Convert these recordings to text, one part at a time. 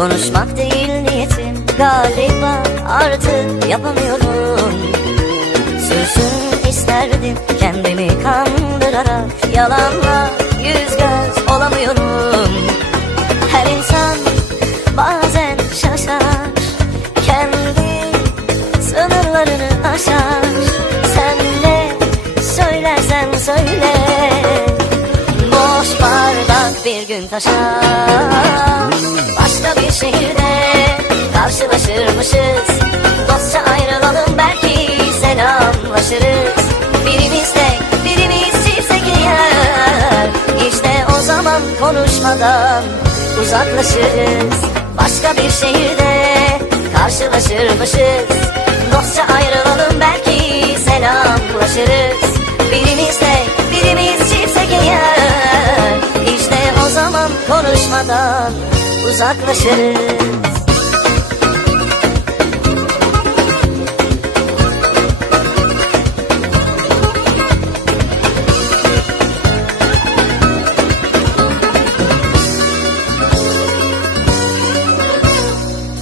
Konuşmak değil niyetim. Galiba artık yapamıyorum. Sürsün isterdim kendimi kandırarak. Yalanla gün taşar Başka bir şehirde karşılaşırmışız. Dostça ayrılalım belki selamlaşırız. Birimiz tek birimiz çiftse giyer İşte o zaman konuşmadan uzaklaşırız. Başka bir şehirde karşılaşırmışız. Dostça ayrılalım konuşmadan uzaklaşırız.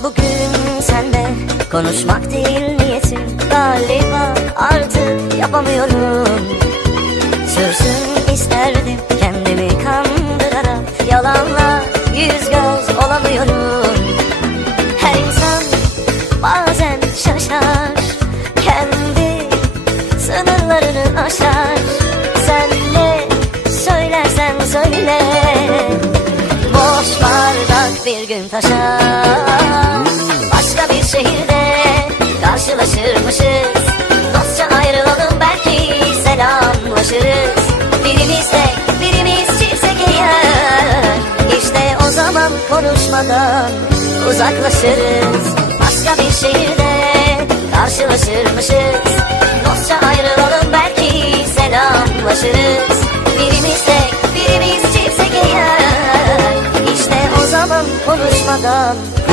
Bugün senle konuşmak değil niyetim. Galiba artık yapamıyorum gün taşar Başka bir şehirde karşılaşırmışız. Dostça ayrılalım belki selamlaşırız. Birimiz tek birimiz çiftse giyer İşte o zaman konuşmadan uzaklaşırız. Başka bir şehirde karşılaşırmışız. Dostça ayrılalım belki selamlaşırız tek